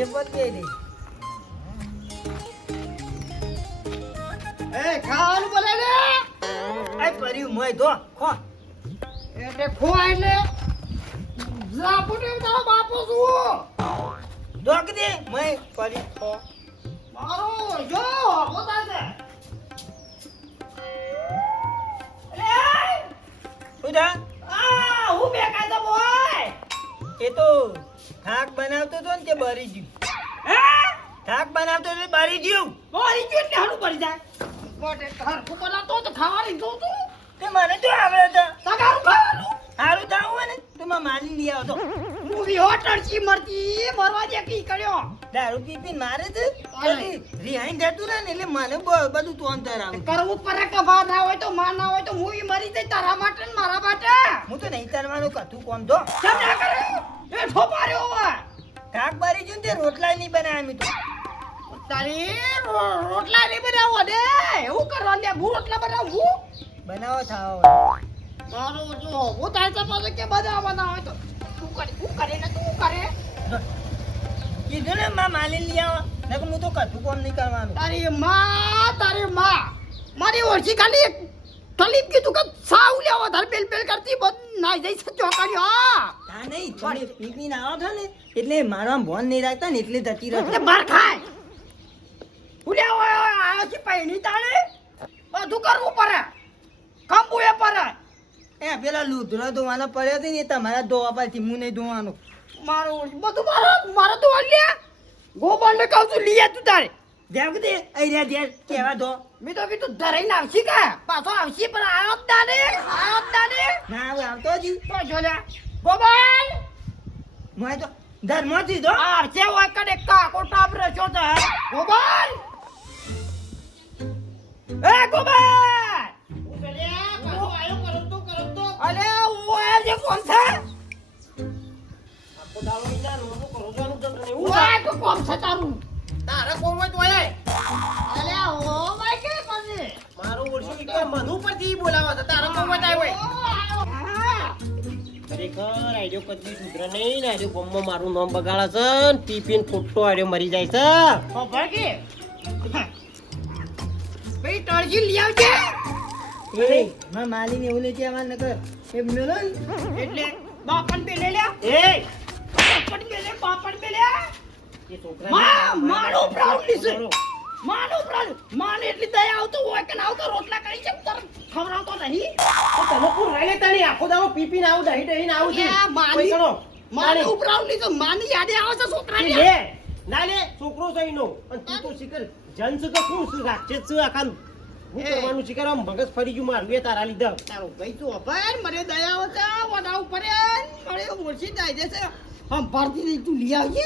એ પર કે દે એ ખાવાનું બોલે ને આ કર્યું મય દો ખો એટલે ખોવા એટલે લાપુને તારો બાપો શું દોક દે મય કરી ખો મારો જો પોતા છે ઉધા આ હું બે કાય તો બોય એ તો થાક બનાવતો તો ને તે બરી ગયું હે થાક બનાવતો તો બરી ગયું બોરી કેટલે હારું પડી જાય બોટે હર ફુકલા તો ખાવાની જો તું તે મને તો આવડે તો સગારું ખાવાનું સારું થાવ હોય ને તો માં માલી લઈ આવતો મૂવી હોટડજી મરતી મરવા દે કી કર્યો દારૂ પી પીને મારે છે રિહાઈન જતું રહે ને એટલે મને બધું તો અંતર આવે કરવું પડે કે બા ના હોય તો માં ના હોય તો મૂવી મરી જાય તારા માટે ને મારા માટે હું તો નહીં તારવાનું કથું કોમ દો કેમ ના કરે એ ઠોપાર્યો હોય થાક બરી ગયું ને તે રોટલા નહીં બનાવ્યા મેં તો તારી રોટલા નહીં બનાવો દે એવું કરવાનું દે હું રોટલા બનાવું બનાવો થાવ મારો જો હું તારી પાસે કે બધા બનાવે તો તું કરે ને તું કરે કીધું ને માં માલી લઈ આવો નકર હું તો કથું કોમ નહીં કરવાનું તારી માં મારી ઓળખી ખાલી તલીપ કીધું કે સાવ લેવો ધર બેલ બેલ કરતી બંધ ના જઈ સજો કર્યો હા નહીં તમે પી પીને આવો છો ને એટલે મારો આમ ભોન નહીં રાખતા ને એટલે જતી રહે એ માર ખાય ઉલ્યા ઓય આયો છે પૈણી તાણે બધું કરવું પડે કંબુ એ પડે એ પેલા લુધરો ધોવાનો પડ્યો હતો ને એ તમારા ધોવા પરથી હું નહીં ધોવાનું મારો બધું મારો તો અલ્યા ગોબર ને કહું છું લીયા તું તારે જેમ કે અહીંયા જે કેવા ધો મેં તો કીધું ધરાઈને આવશી કે પાછો આવશી પણ આયો જ દાને ના હવે આવતો જ તો જોલ્યા ગોબર મેં તો ધર્મથી ધો આ છે હોય કડે કાકો ટાબરે છો તો ગોબર એ ગોબર અલે ઓય જે કોણ છે ઓય તો કોણ છે તારું તારે કોમ હોય તો આય અલે ઓ ભાઈ કે પછી મારું ઓળશું ઈ તો મનુ પરથી બોલાવા છે તારે કોમ હોય તો આય ખરેખર આઈડિયો કદી સુધરે નહીં ને આઈડિયો ગોમમાં મારું નામ બગાડે છે ને પી પીને ખોટો આઈડિયો મરી જાય છે ઓ ભાઈ કે ભાઈ તળજી લઈ આવજે એ માં માલીને એવું લઈ જવા નકર એ મેલો ને એટલે બાપન બે લે લે એ બાપન બે લે એ છોકરા માનો પ્રાઉડ છે માનો પ્રાઉડ માને એટલી દયા આવતો હોય કે ના આવતો રોટલા કરી છે તર ખવરાવતો નહીં તો તને કોણ રહી લેતા નહીં આખો દાડો પી પીને આવું દહીં દહીં આવું છે એ માની- કોઈ કરો માનો પ્રાઉડ છે માની યાદે આવે છે છોકરાને લે ના લે છોકરો છે ઈનો અને તું તો શીખર જન છે કે શું છે રાક્ષસ છે આખા હું કરવાનું શીખર આમ મગજ ફરી ગયું મારું એ તારા લીધા તારો ભાઈ તો અભાર મને દયા આવે છે વડા ઉપર મને ઓળખી જાય છે હમ ભારતી નહીં તું લઈ આવજે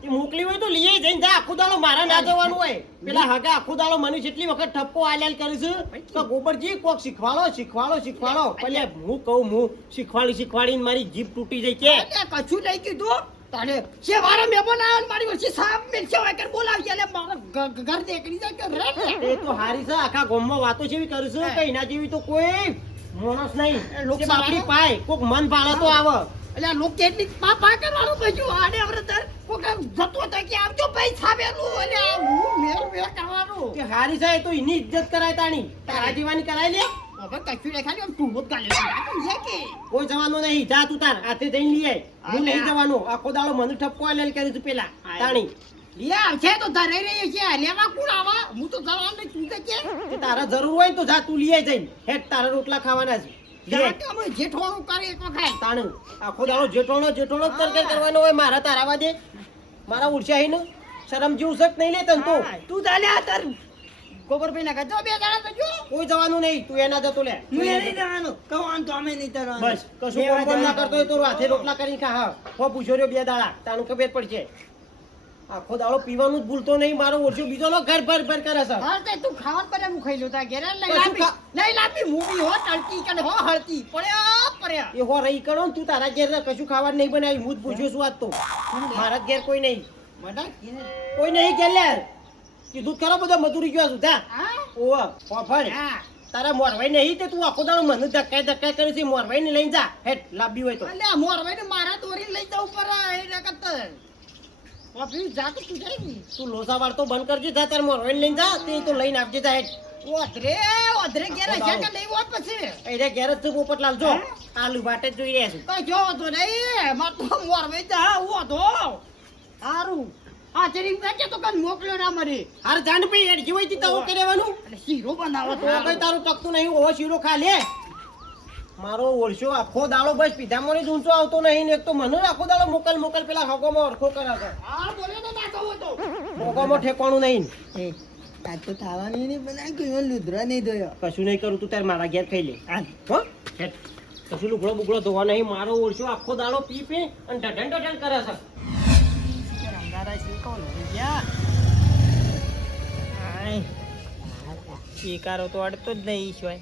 એ મોકલી હોય તો લઈએ જઈને જા આખો દાડો મારા ના જવાનું હોય પેલા હગા આખો દાડો મને જેટલી વખત ઠપકો આલ્યાલ કરીશું તો ગોબરજી કોક શીખવાડો પેલે હું કહું હું શીખવાડીને મારી જીભ તૂટી જાય કે અરે કશું નહીં કીધું તારે છે વારે મહેમાન આવ્યો ને મારી વર્ષી સાહેબ મેં છે હોય કે બોલાવી એટલે મારા ઘર દેખડી જાય કે રે એ તો હારી છે આખા ગામમાં વાતો જેવી કરીશું કે એના જેવી તો કોઈ માણસ નહીં લોક જે બાપડી પાય કોક મન ભાળે તો આવે એટલે લોક કેટલી પા કરવાનું કશું આડે આપણે તર કોક જતો તો કે આવજો ભાઈ સાબેલું એટલે હું મેર કરવાનું કે હારી છે તો એની ઇજ્જત કરાય તાણી તારા જીવાની કરાય લે હવે કશું નહીં ખાલી આમ તું બોત ગાલે છે કે કોઈ જવાનું નહીં જા તું તાર હાથે જઈને લઈ આય હું નહીં જવાનું આખો દાડો મને ઠપકો આલ્યાલ કરીશું પેલા તાણી લિયા છે તો ધરે રહી છે લેવા કોણ આવા હું તો જવાનું નહીં તું તો કે કે તારા જરૂર હોય ને તો જા તું લઈ આય જઈને હેડ તારા રોટલા ખાવાના છે લે અમે જેઠવાનું કરે એક વખત તાણું આખો દાડો જેટોળો જ તરકે કરવાનો હોય મારા તારા વાદે મારા ઉડશાહી નું શરમ જેવું છે કે નહીં લે તન તો તું ચાલ્યા તાર ગોબરભાઈ ના કહેજો બે જણા તો જો કોઈ જવાનું નહીં તું એના જતો લે હું એ નહીં જવાનું કહું તો અમે નહીં તરવાનું બસ કશું કોમ ના કરતો હોય તો હાથે રોટલા કરીને ખા હા હો પૂછ્યો રહ્યો બે દાડા તાનું ખબર પડશે આખો દાડો પીવાનું જ ભૂલતો નહીં મારો ઓછો બીજો લો ઘર ભર ભર કરે છે હા તે તું ખાવાનું પડે હું ખાઈ લો તા ઘેરે કશું લઈ લાપી મૂવી હો તળકી કને હો હળતી પડ્યા એ હો રહી કરો ને તું તારા ઘેર કશું ખાવા નહીં બનાવી હું જ પૂછ્યો છું આજ તો મારા ઘેર કોઈ નહીં કોઈ નહીં ઘેર લે કીધું ખરો બધા મજૂરી ગયો છું જા હા ઓવા ફોફળ હા તારા મોરવાઈ નહીં તે તું આખો દાડો મને ધક્કા કરે છે મોરવાઈ ને લઈને જા હેટ લાંબી હોય તો અલ્યા મોરભાઈ ને મારા દોરી લઈ જવું પડે એ નકર ઓફિસ જા કે તું જાય ને તું લોસા વાળતો બંધ કરજે જા તાર મોર લઈને જા તે તો લઈને આપજે જા હેડ ઓધરે ઘેર હશે કે નહીં હોત પછી એ ઘેર જ તું પોપટલાલ જો આલુ વાટે જ જોઈ રહ્યા છું કઈ જો તો નહીં માર તો મોરવે જા ઓધો હારું આ ચરી બેઠે તો કન મોકલ્યો ના મરે હાર જાન પઈ હેડ જીવઈ તી તો કરેવાનું એટલે શીરો બનાવો તો તો કઈ તારું ટકતું નહીં ઓવો શીરો ખા લે મારો ઓળશો આખો દાડો બસ પીધામોની ઊંચો આવતો નહીં ને એક તો મને આખો દાડો મોકલ પેલા હગોમાં અરખો કરાવે હા બોલે તો ના કહો તો હગોમાં ઠેકાણું નહીં આ તો ખાવાની નહીં બનાવી કોઈ લુધરા નહીં ધોયો. કશું નહીં કરું તું તાર મારા ઘેર ખાઈ લે હો હેડ. કશું લુગડો બુગડો ધોવા નહીં મારો ઓળશો આખો દાડો પી પી અને ઢઢન કરે છે અંગારા છે કોણ ગયા શિકારો તો અડતો જ નહીં ઈશ્વર.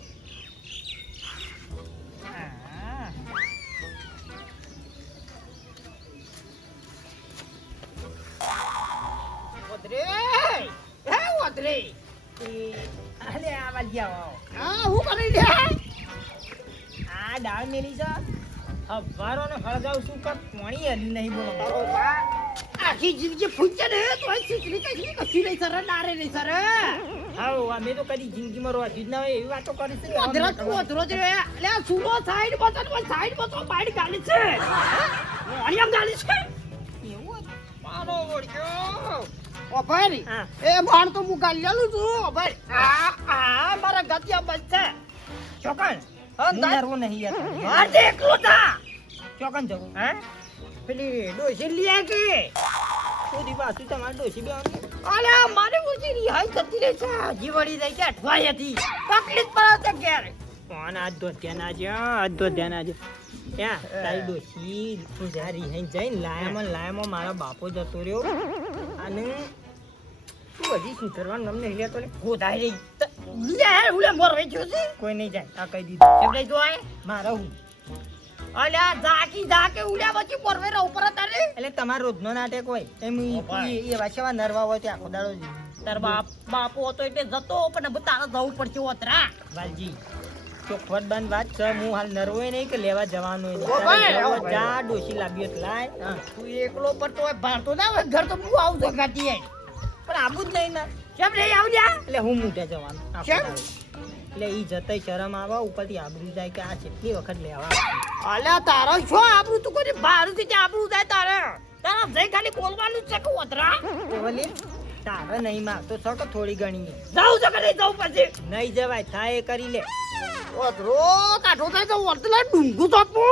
ઓધરે હે ઓધરે અરે આ વાગ્યા હા હું કરી દે આ દાળ મેલી છે હવારો ને હળગાવ શું કર પાણી હલી નહીં બોલો આખી જિંદગી ફૂંચે ને તો આ ચીકરી કશી નહીં સર નારે નહીં સર હા અમે તો કદી જિંદગીમાં રોજી જ ના હોય એવી વાતો કરી છે. ઓધરો તું ઓધરો જ રે એટલે આ સુનો સાઈડ બતો બાઈડ ગાલી છે ઓણિયમ ગાલી છે એવું હતું? મારો ઓળખ્યો ઓ ભાઈ હા. એ માર તો હું ગાલી આલું છું ઓ ભાઈ આ મારા ગતિયા બચશે ચોકન હા, હું દાદ- નરવો નહીં યાર. માર દે એકલો તા ચોકન જવું હે પેલી ડોસી લઈ આ કે સુધી પાછું તમારે ડોસી બેવાની અલે મારી ઉજી રિહાઈ થતી રહી છે હજી વળી જાય કે અઠવાડિયાથી તકલીફ પડે છે ઘેર કોણ આ ધોત્યા ના જો આ ધોત્યા ના જો ત્યાં તારી ડોસી તું જ્યાં રિહાઈ જઈને લાયામાં મારા બાપો જતો રહ્યો અને તું હજી સુધરવાનું નામ નહીં લેતો લે ગોધાઈ રહી લે ઉલે મોર વઈ ગયો છે કોઈ નહીં જાય આ કહી દીધું એમ લઈ જોય મારા હું અલે જાકે ઉલ્યા પછી મોરવે રા ઉપર તારે એટલે તમારો રોજનો નાટક હોય એમ એ વાછવા નરવા હોય તે આખો દાડો તાર બાપો હતો એટલે જતો પણ હવે તારે જવું પડશે ઓતરા વાલજી ચોખવટ બંધ વાત છે હું હાલ નરવો નહીં કે લેવા જવાનું ઓ ભાઈ, તારે ઓ ભાઈ. જા ડોસી લાવ્યો એટલે લાય હા. તું એકલો પર તો ભારતો ના હોય ઘર તો હું આવું તો ગાતી આય પણ આવું જ નહીં ને કેમ નહીં આવડ્યા એટલે હું મૂઢે જવાનું આખો કેમ? દાડો. એટલે ઈ જતય શરમ આવે ઉપરથી આબરૂ જાય કે આ કેટલી વખત લેવા આવ્યો. અલ્યા તારો છો આબરૂ તું કોઈ બહારથી તે આબરૂ જાય તારે તારા જઈ ખાલી બોલવાનું જ છે કે ઓતરા તો વળી તારે નહીં મારતો છો કે થોડી ઘણી જાઉં છે કે નહીં જાઉં પછી નહીં જવાય થાય એ કરી લે ઓતરો કાઢો થાય તો ઓતલા ડુંગુ ચોપો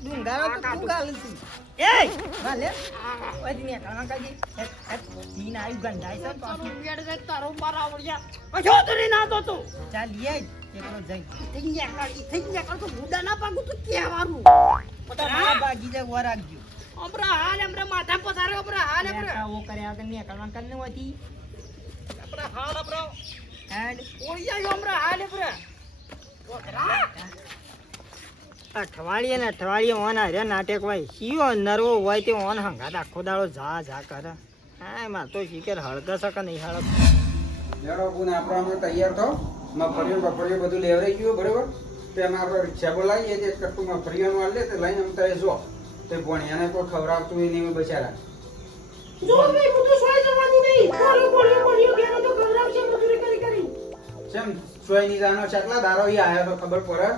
ડુંગારો તો તું ગાલું છું એ ભલે ઓય ને કામ કાજી તીન આયુ ગંધાય છે પાછું તારો મારા આવડ્યા કશો તો નહીં ના તો તું ચાલ લે એકલો જઈ થઈ ગયા તો બુડા ના પાકું તું કહેવાનું તમારા બાગી જાય ઓ રાખજો હમણાં માથા પસારે હમણાં ઓ કર્યા વગર ને કરવા કરને હોતી હેડ ઓળી જાય હમણાં અઠવાડિયે ને અઠવાડિયે ઓન હારે નાટક હોય શિયો નરવો હોય તે ઓન હંગાત આખો દાડો જા કરે હા માર તો શીખર હળગસ કે નહીં હળગ લેડો ગુણ આપણે અમે તૈયાર થો મગફળીઓ બધું લેવરાઈ ગયું બરોબર તો એમાં આપણે રિક્ષા બોલાવીએ તે કટ્ટું મગફળીઓનું આલે તે લઈને અમે તારે જો તે ભણ્યાને કોઈ ખવડાવતું હોય નહીં બચારા કેમ સોયની જાનો કેટલા દારો ઈ આયો તો ખબર પડે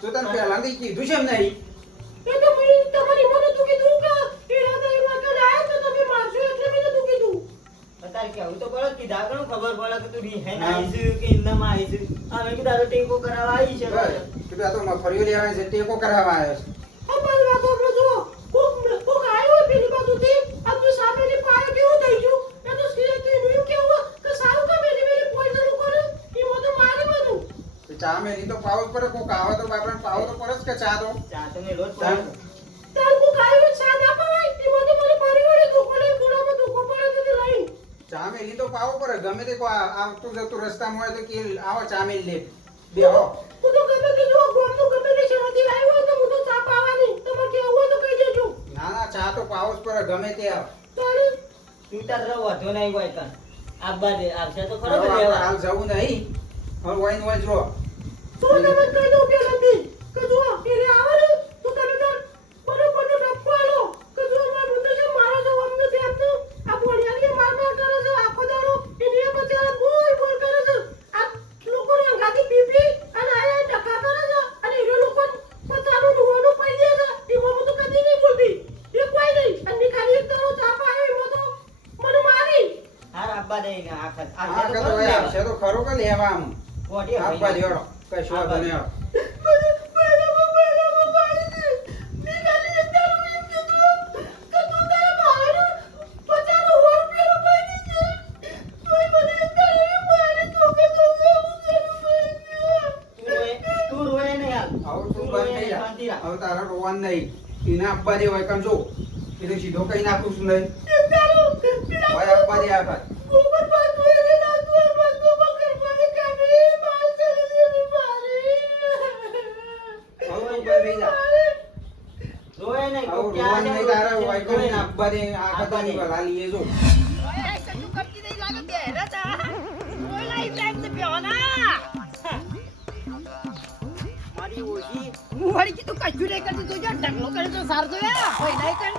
તો તને પહેલાથી કીધું છે એમ નહીં અત્યારે કેવું તો પડે કીધા ઘણું ખબર પડે કે તું રિહાઈને આવીશું કે ઇન્દમાં આવીશું અમે કીધું તારો ટેકો કરાવવા આવી છે બસ, કીધું આ તો મગફળીઓ લેવાની છે ટેકો કરાવવા આવ્યો છે તો ચા મેલી તો પાવો જ પડે કોક આવે તો બાપરાને પાવો તો પડે જ કે ચા તો ચા તો મેલો જ ચાલ. પડે. ચા મેલી તો પાવો પડે ગમે તે કોઈ આવતું જતું રસ્તામાં હોય તો કે આવો ચા મેલી લે બેહો ના ના ચા તો પાવો જ પડે ગમે તે આવ તું તાર રહો વાંધો નહીં હોય તને આબા દે આવશે તો ખરો હવે કે આપણે લેવા હાલ જવું નહીં હવે વહીને વહી જો તો તમે કહી દઉં પહેલાથી કે જો એને આવે ને તો તમે તાર બરોબરનો ટપકો આલો કે જો મારું તો છે મારો જો અમને ત્યાં તો આ બોડિયાની માર કરે છે આખો દાડો એને બચારા બોલ કરે છે આ લોકોને અંગાથી પીપી અને આ ટકા કરે છે અને એ લોકો પોતાનું ઢોવાનું પડી જાય છે એમાં તો કદી નહીં બોલતી એ કોઈ નહીં અને ખાલી એક તારો ચાપા આવ્યો એમાં તો મને મારી હાર આબા દે ને હા કે તો ભાઈ આવશે તો ખરો કે લેવા આમ કોટી આપવા દેડો કશું વાંધો નહીં આવો. તું રોય ને યાર આવું તું બંધ થઈ જા. હવે તારા રોવાનું નહીં એને આપવા દે હોય કંજો એટલે સીધો કઈ નાખું છું નહીં હોય આપવા દે આ ભાઈ હવે તું બંધ થઈ જા. રોય ને હવે રોવાનું નહીં તારા હોય કંઈ આપવા દે આ આપવા દે. કદાચ ભલા લઈએ જો મારી ઓછી હું વળી કીધું કશું નહીં કરતી તું જો ઢગલો કરે તો સાર તો કોઈ નહીં કર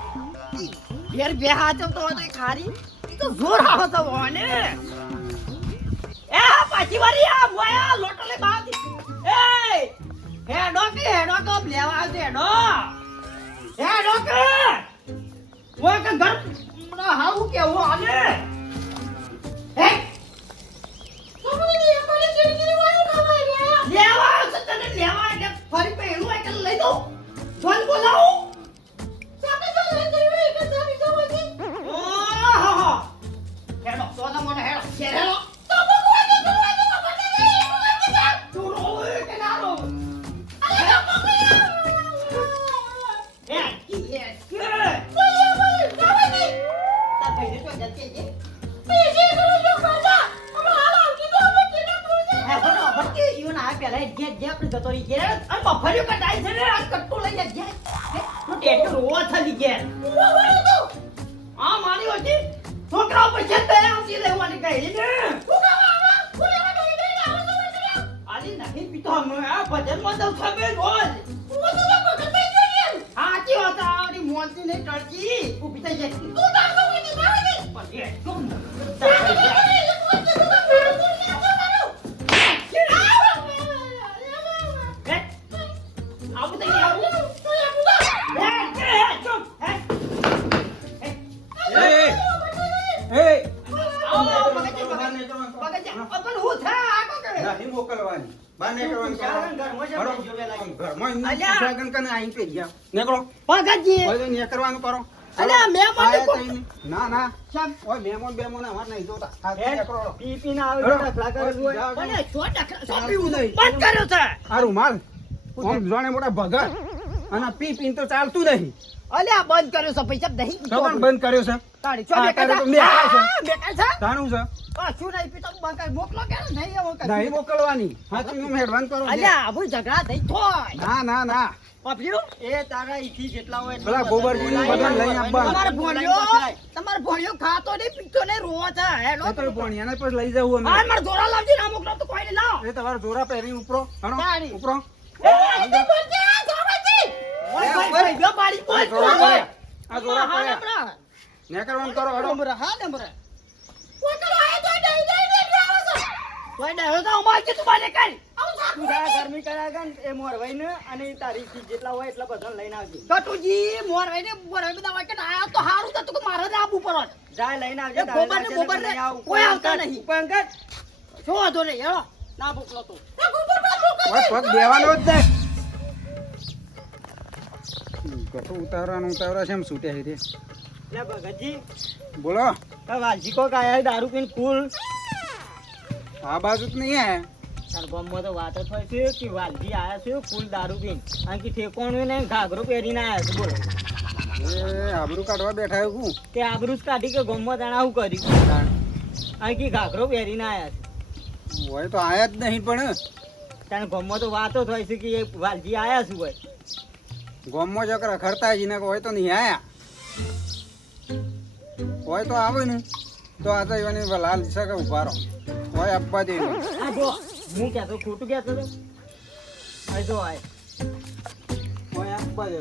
ઘેર બે હાચમ તો હોય તો એ ખારી ઈ તો જોર આવો તો ને એ પાછી વારી આ બોયા લોટો લે બાદ એ હેડો કે લેવા આવજે હેડો કે ઓય કે ઘર હાઉ કે હું આને હે લેવા આવશે તને લેવા એટલે ફરી પહેલું એટલે લઈ દઉં જોન બોલાવું સામે જો લઈ જઈ એક સામી જો વધી ઓહો હેડો સોના મોને હેડો શેરેલો તો ભગવાન તું રોવે કે ના રો અરે તો ભગવાન એ કે તો લે બોલ સામે તા ભાઈ તો જતી છે પીજી કરો જો ખાતા અમે હાલ આવતી તો અમે કેના કરું હે બનો ભટકી ઈવન આ પેલા જે આપણે ગતોરી કે અને બફરિયો કટાઈ છે ને આ કટ્ટો લઈ જાય હું ટેટો રોવા થલી કે આ મારી હોતી છોકરા પૈસા દે આવતી લેવાની કહી ને હું કાવા હું લેવા દે દે આલી નહીં પીતો અમે આ ભજન માં તો ખબે રોજ હું તો ભજન માં જોઈએ હાચી વાત આની મોંતી ને ટળકી ઊભી થઈ જાય તું તાર તો નહીં ભાવે પણ એ કોમ નહીં મોકલવાની બહાર નીકળવાનું કરો. ઘરમાં એમનું સુશાગન કરીને આઈને પેજ જાઓ. નીકળો. હોય તો નીકળવાનું કરો. ના ના ઓય મહેમાન બેમાન અમારે નહીં જોતા. હા, નીકળો. પી પી ના આવે તો ડખલા કરેલું હોય. આ રૂમાલ આમ જાણે મોટા ભગત અને પી પીને તો ચાલતું નહીં. અલ્યા બંધ કર્યો છે પૈસા નહીં તો પણ બંધ કર્યો છે. તારી હા, તારે તો બેકાર છે. બેકાર છે જાણું છે શું નહીં પીતો બંધ કરી મોકલો કે નહીં એવો કરી નહીં મોકલવાની. હા, તો હું હેડવાન કરું છે. અલ્યા આવું ઝઘડા થઈ થોય ના ના ના પાપ્યું એ તારા ઈથી જેટલા હોય એટલા પેલા ગોબરજીને બધાને લઈને આવવાનું. તમારે ભણ્યો ખાતો નહીં પીતો નહીં રોવા છે હેડો એ તો ભણિયાને પછી લઈ જવું આ અમે. માર જોરા લાવજી ના મોકલો તો કોઈ નહીં લાવ એ તમારા જોરા પહેરી ઉપરો હણો તાળી. ઉપરો એ તો બોલજે જાવાજી ઓય ભાઈ ગયો બારી આ પોઈ જોરા પડ્યા. આ જોરા પડ્યા. હા નીકળવાનું કરો હળો. નંબર હા નંબર કોઈ કરો આય તો દઈ દઈ આવો છો કોઈ દે તો અમાર કે તું બાને કરી આવું સાથ તું જા ગરમી કર્યા ગન એ મોરવાઈ ને અને તારી ઈથી જેટલા હોય એટલા બધા લઈને આવજે કટુજી મોરવાઈ ને મોરવાઈ બધા વાકે આયા તો હારું તો તું મારે જ આબુ પર જાય લઈને આવજે એ ગોબર ને ગોબર ને કોઈ આવતા નહીં પંકજ શું વાંધો નહીં હેડો ના મોકલો તો ઓય પગ દેવાનો જ નહીં. કટુ ઉતાવળા છે એમ છૂટ્યા છે તે. લે ભગતજી બોલો આ વાલજી કોક આયા છે દારૂ પીને ફૂલ આ બાજુ જ નહીં હે. તાર ગામમાં તો વાત જ હોય છે કે વાલજી આયા છે ફૂલ દારૂ પીને આંકી ઠેકોણું ને ઘાઘરો પહેરીને આયા છે બોલો એ આબરૂ કાઢવા બેઠા હું. તે આબરૂ જ કાઢી કે ગામમાં જાણે આવું કર્યું આંકી ઘાઘરો પહેરીને આયા છે હોય તો આયા જ નહીં પણ તારે ગામમાં તો વાતો જ હોય છે કે એ વાલજી આયા શું હોય ગોમમાં જો રખડતા જ ને હોય તો નહીં આયા. હોય તો આવે ને તો આ તો એવાની લાલ શકે ઉભા રહો હોય આપવા દે. આ જો હું કહેતો ખોટું કહેતો હતો આય જો આય ઓય આપવા દે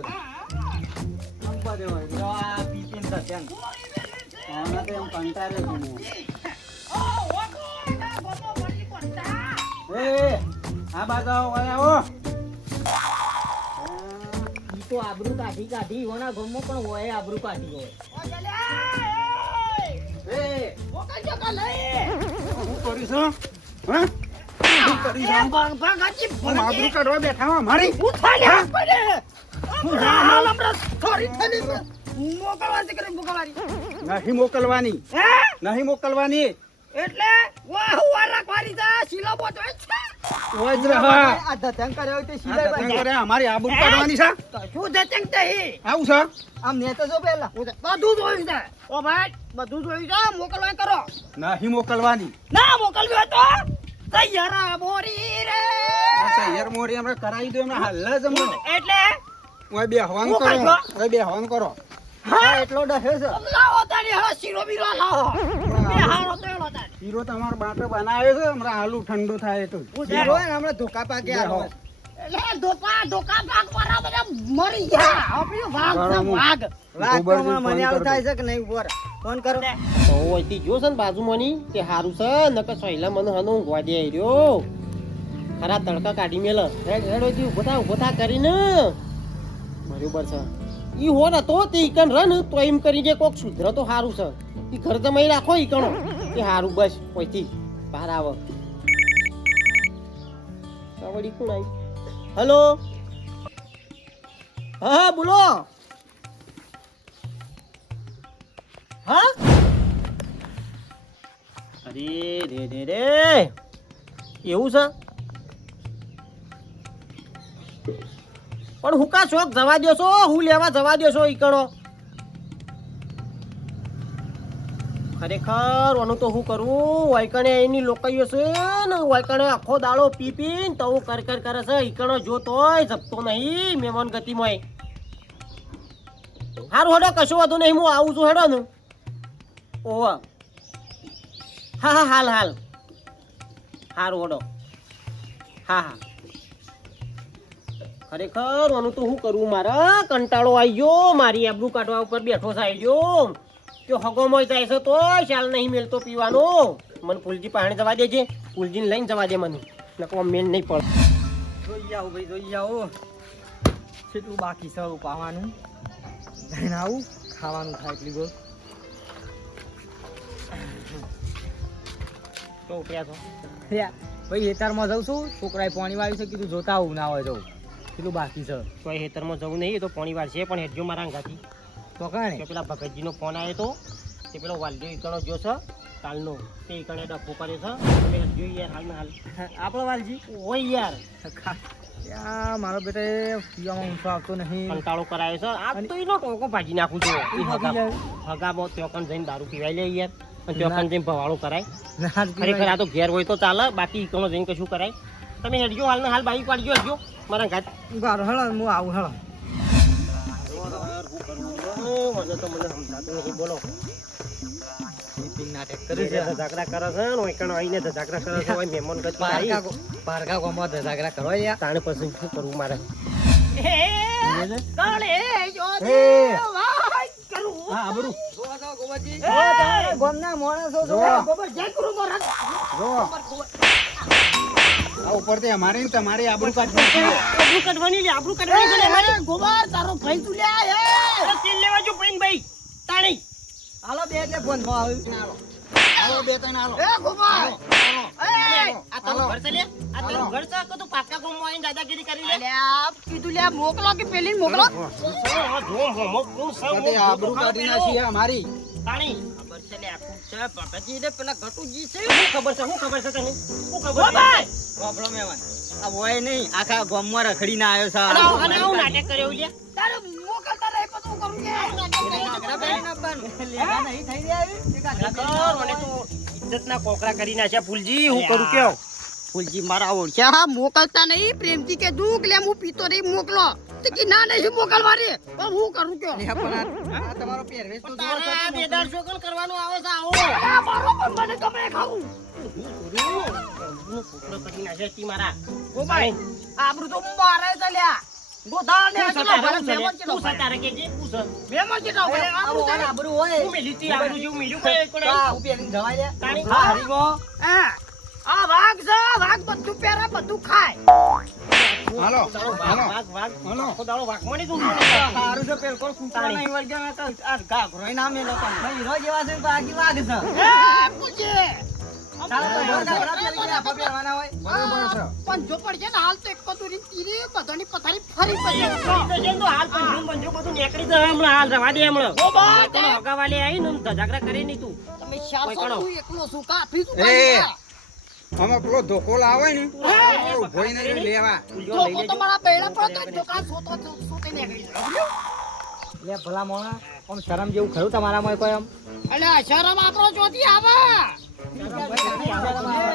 જો આ પીપીન તો ત્યાં આના તો એમ કંટાળે છું હું. એ આ બાજુ આવો, ઓય આવો. ઈ તો આબરૂ કાઢી ઓના ગમમાં પણ હોય આબરૂ કાઢી હોય એ મોકલજો કાલે હું કરીશું? હા? શું કરીશું? હું આબરૂ કાઢવા બેઠા હો મારી. ઉઠાડ્યા પડે હાલ હમણાં થોડી થેલી મોકલવા છે કે મોકલવાની નહીં મોકલવાની, હે નહીં મોકલવાની. એટલે વાહ હુવા રાખવાની છે શીલો બોતો છે ઓય જ રહા. આ ધતંગ કર્યો હોય તે આ સિલાઈ ધતંગ બાંધે. કરે, અમારી આબરૂ કાઢવાની છે. શું જચંગ તહી આવું છે? આમ ને તો જો પેલા બધું જોયું છે ઓ ભાઈ બધું જોયું છે મોકલવા કરો નહીં મોકલવાની. ના મોકલવી હોય તો તૈયાર બોરી રે આ સૈયર મોરી આપણે કરાવી દો, એમને હાલ જ હમણાં. એટલે ઓય બેહવાનું હું કરો, કરજો? ઓય બેહવાનું કરો. હા એટલો ડહ્યો છે લાવો તારી હા શીરો બીરો લાવો બે હારો તેલો તારી શીરો તમારો બાટો બનાવ્યો છે, હમણાં હાલું ઠંડુ થાય તો. શીરો હોય ને હમણાં ધોકા પાકે બેહો. આલો. એટલે ધોકા ભાગ વાળા બધા મરી ગયા આપણો ભાગ છે બરાબર. ભાગ વાત તો ગોબરજી મને ફોન આવું કરજો. થાય છે કે નહીં ઉપર ફોન કરો તો ઓયથી જો છે ને બાજુમાંની તે હારું છે નકર સહેલા મને હનો ઊંઘવા દે રહ્યો ખરા તડકા કાઢી મેલ હેડ હેડ ઓયથી ઊભો થા કરીને બરોબર છે ઈ હોર હતો તે ઈકણ રહ ને તો એમ કરીને કોક સુધર તો હારું છે ઈ ઘર જમાઈ રાખો ઈકણો તે હારું બસ ઓયથી બહાર આવ વળી કોણ આવી હેલો હા બોલો હા અરે રે રે રે એવું છે પણ હું કા શોખ જવા દેશો હું લેવા જવા દેશો ઈકણો ખરેખર ઓનું તો હું કરું વાયકણે એની લોકાઈઓ છે ને વાયકણે આખો દાડો પી પીને તો હું કર કરે છે ઈકણો જોતોય જપતો નહીં મહેમાન ગતિમાં હારું હેડો કશું વાંધો નહીં હું આવું છું હેડો ને ઓવા હા હા હાલ હાલ હારું હેડો હા હા ખરેખર ઓનું તો હું કરું મારા કંટાળો આવી ગયો મારી આબરૂ કાઢવા ઉપર બેઠો છે આવી ગયો તો હગોમોય જાય છે તોય ચાલ નહીં મેલતો પીવાનો મને ફૂલજી પાણી જવા દેજે ફૂલજીને લઈને જવા દે મને નકો મેલ નહીં પડે જોઈ આવું ભાઈ જોઈ આવું કેટલું બાકી છે પાવાનું જઈને આવું ખાવાનું થાય એટલી ગો તો ઉપડ્યા છો ભાઈ હેતારમાં જાઉં છું છોકરાએ પાણી વાળ્યું છે કીધું જોતા આવું ના હોય જવું કેટલું બાકી છે તો એ હેતરમાં જવું નહીં એ તો પોણી વાર છે પણ હેડજો મારા અંગાથી તો કાંઈ કે પેલા ભગતજીનો ફોન આવ્યો તો તે પેલો વાલજો ઈકણો જો છે કાલનો તે ઈકણે ડફો કર્યો છે તમે હેડજો યાર હાલ ને હાલ આપણો વાલજી ઓય યાર યા મારો બેટા પીવામાં ઊંચો આવતો નહીં કંટાળો કરાયો છે આ તો એનો ટોકો ભાજી નાખું છું ઈ ભાગી જાય. હગામાં ત્યોકણ જઈને દારૂ પીવાય લે યાર અને ત્યોકણ જઈને ભવાળો કરાય ના જ ખરેખર પીવાય. આ તો ઘેર હોય તો ચાલે બાકી ઈકણો જઈને કશું કરાય તમે હેડજો હાલ ને હાલ બાઈક પાડજો હેડજો મારા ઘાટ બારો હેળો હું આવું હેળો મને તો મને સમજાતું નથી બોલો નાટક કર્યું છે ધજાગરા કરે છે ને ઓઈકણો આવીને ધજાગરા કરે છે ઓય મહેમાન ગતિ આવી પારકા ગોમાં ધજાગરા કરો યાર તાણે પછી શું કરવું મારે કાલે જો એ વાહ કરું હા આબરૂ. ગોમના માણસો જો. ગોબર જય કરું તો રખ જો આ ઉપરથી અમારી ને તમારી આબરૂ કાઢવી છે. આબરૂ કાઢવાની લે આબરૂ કાઢવાની છે લે મારી ગોબર તારો ભાઈ તું લે એ અરે તેલ લેવા જો પૈન ભાઈ તાણી હાલો બે એટલે ફોન માં આવ્યું હાલો બે ત્રણ હાલો. એ ગોબર એ આ તારું ઘર છે લે આ તારું ઘર છે કે તું પાકા ગામમાં આવીને દાદાગીરી કરી લે અલ્યા કીધું લે મોકલો કે પેલી મોકલો ઉપરથી આબરૂ કાઢી નાખી છે અમારી. તાણી ખબર છે લે આખું છે ભગતજી ને પેલા ઘટુજી છે શું ખબર છે તને શું ખબર છે ગોબર વાપરો મેવાન આ હોય નહીં આખા ગામમાં રખડીને આવ્યો છે અને આવું નાટક કર્યો લે તારે મોકલતા રહે પછી કરું કે ઘાઘરા પહેરીને આવવાનું. લેવા નહીં થઈ રહ્યા આવી? તે ઘાઘરા ખરેખર મને તો ઇજ્જતના કોકરા કરી નાખ્યા ફૂલજી હું કરું કેવ ફૂલજી મારા ઓળખ્યા હા મોકલતા નહીં પ્રેમથી કે દુઃખ લે હું પીતો નહીં મોકલો તો કે ના નહીં મોકલવા રે પણ હું કરું કયો લે પણ આ તમારો પહેરવેશ તો જોવો છો તારા તમે. 250 કોણ કરવાનું આવે છે આવો અલ્યા મારો પણ મને ગમે ખાવું આબરૂનો ફોકરો કરી નાખ્યો તી મારા. ઓ ભાઈ આબરૂ તો મારે છે લ્યા ગોધા ને તું ચલો ભલે સતારે મહેમાન ચલો તું સતારે કે જે તું સર. મહેમાન ચલો ભલે આબરૂ છે આબરૂ હોય તું મેલી તી આબરૂ જેવું મેલ્યું કઈ કોણે? આ ઉપેરીને જવાય લે તાણી. હા હરીમો હા આ વાઘ છે વાઘ બધું પહેરે બધું ખાય હાલો દાડો હાલો વાઘ વાઘ હાલો. આખો દાડો વાઘમાંની જ ઊંઘતો નથી. સારું છે પેલ કોણ કૂતરા તાણી. નહીં વળગ્યા ના તો આ ઘાઘરોય ના મેલો પણ ભાઈ હીરો જેવા છે બાકી વાઘ છે એ પૂછે ચાલો તો ઢોર ઘાઘરા પહેરી ગયા આપણે પહેરવાના હોય બરોબર છે. પણ જો પડશે ને હાલ તો એક કદુરી તીરી બધાની પથારી ફરી પડી તો જેમ તો હાલ પંજરું બંજરું બધું નીકળી જશે હમણાં. હાલ રવા દે હમણાં. ઓ બા તો હગાવાલે આવીને આમ ધજાગરા કરે નહીં તું. તમે શાલ કોઈ કણો. તું એકલો છું કાફી તું એ. આમાં પેલો ધોકો લાવે ને એ ઉભોય ને લેવા ઉલ્યો લઈ જો લેજો. તમારા બેડા પર તો દુકાન સોતે નીકળી જાય લે ભલા મોણા આમ શરમ જેવું ખરું તમારામાં કોઈ આમ અલ્યા શરમ આપણો ચોથી આવે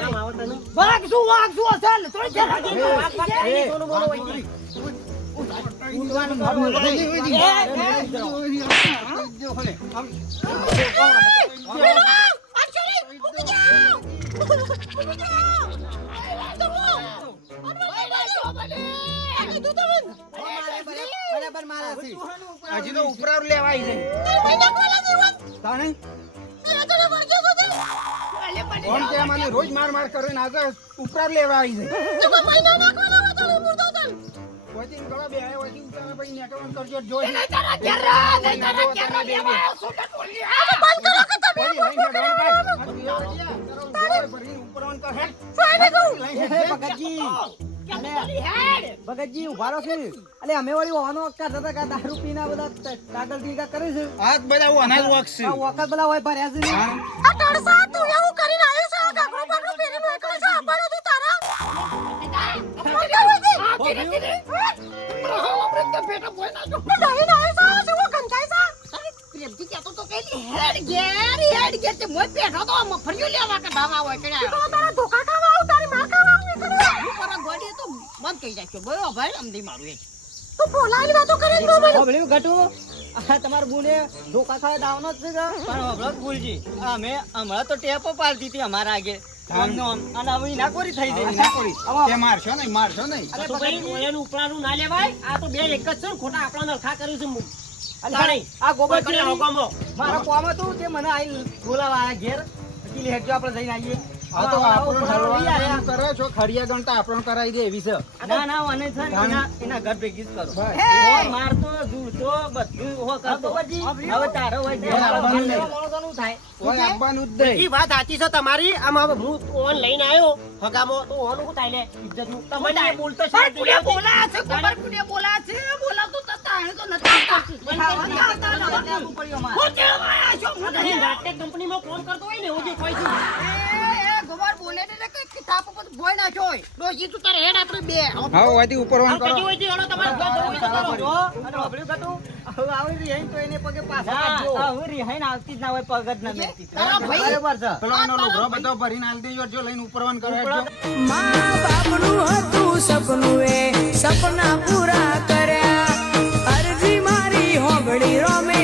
આમ આવો તને. વાઘ શું અસલ થોડી શરમ વાઘ વાઘ કરીને સોનું બોલો હોય છે. બરાબર મારા છે હજી તો ઉપરાર લેવા આવી જાય તાણે કોણ કે મને રોજ માર માર કરે ને આજે ઉપરાર લેવા આવી જાય વચિન ગળા બે આયા વચિન ઉતારા પછી નેકવન કરજો જોઈ ભગતજી ઉભા રહો છે અલે અમે વળી હોવાનો અક્કા થતા કા દારૂ પીના બધા કાગળ ટીકા કરે છે હાથ બધા અનાજ વાગશે આ વખત પેલા હોય ભર્યા છે ને. હોભળ્યું ગટુ? આ તમારા બુને ધોકા ખાવા દાવનો જ છે કે? પણ હોભળો ભૂલજી અમે હમણાં તો ટેપો પાડતી હતી અમારા આગળ આમનો આમ. અને હવે ઈ નાકોરી થઈ ગઈ. તે મારશો નહીં મારશો નહીં આ તો ભાઈ ઓયાનું ઉપરાનું ના લેવાય. આ તો બે એક જ છે ને ખોટા આપણા નરખા કર્યું છે મુ. અલે આ ગોબર કોઈ કરે હોગામો. મારો કોમ હતું તે મને આઈ બોલાવા આયા ઘેર કીલી હેડજો આપણે જઈને આવીએ. આ તો આપણો ઉપર આવી આયા. હલવાનું કરો છો ખડિયા ગણતા આપણો કરાવી દે એવી છે ના ના મને છે ને એના ઘર ભેગી જ કરો. બસ. હો, મારતો ઝૂલતો બધું હો કરતો. હવે તારો હોય જે આવવાનું નહીં. માણસોનું થાય. કોઈ આપવાનું જ નહીં ઈ વાત સાચી છે તમારી. આમ હવે હું ઓન લઈને આવ્યો હગામો તો ઓનું શું થાય લે ઇજ્જતનું. તમને એ બોલતો છે લેવું પડ્યું અમારે. નાટ્ય કંપનીમાં ફોન કરતો હોય ને હું જે કોઈ છું. હા વાથી ઉપર આમ ઓન કરો કદી હોય છે હળો તમારે ઘર જવું હોય તો કરો. જો, અને હોભળ્યું ગટુ? હવે આવી રિહાઈને તો એને પગે પાછા હા, કાઢજો. હા, હવે રિહાઈને આવતી જ ના હોય, પગ જ ના મેલતી. તારા ભાઈ- બરાબર છે. પેલો એનો લુગડો બધો ભરીને આલી દેજો જો લઈને ઉપર ઓન કરો હેડજો. મા બાપનું હતું સપનું એ સપના પૂરા કર્યા અરજી મારી હોબળી રોમે